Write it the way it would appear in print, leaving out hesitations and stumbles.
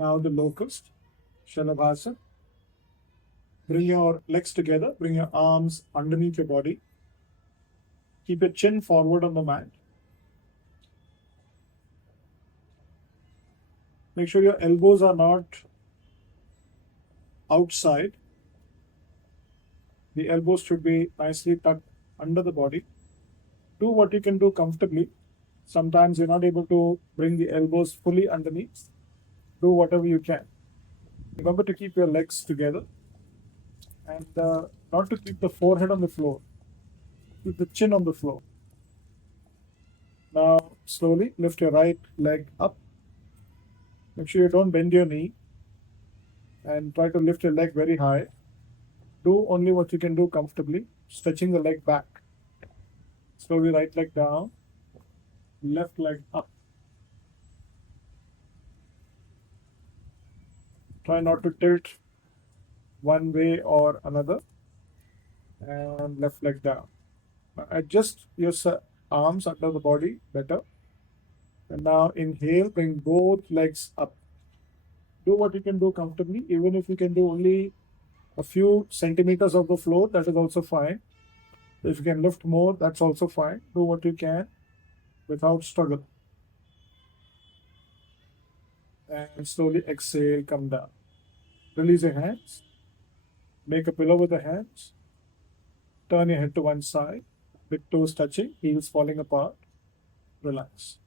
Now the locust, Salabhasana. Bring your legs together, bring your arms underneath your body. Keep your chin forward on the mat. Make sure your elbows are not outside. The elbows should be nicely tucked under the body. Do what you can do comfortably. Sometimes you're not able to bring the elbows fully underneath. Do whatever you can. Remember to keep your legs together and not to keep the forehead on the floor. Keep the chin on the floor. Now slowly lift your right leg up. Make sure you don't bend your knee and try to lift your leg very high. Do only what you can do comfortably, stretching the leg back. Slowly right leg down, left leg up. Try not to tilt one way or another. And left leg down. Adjust your arms under the body better. And now inhale, bring both legs up. Do what you can do comfortably. Even if you can do only a few centimeters of the floor, that is also fine. If you can lift more, that's also fine. Do what you can without struggle. And slowly exhale, come down. Release your hands. Make a pillow with the hands. Turn your head to one side. Big toes touching, heels falling apart. Relax.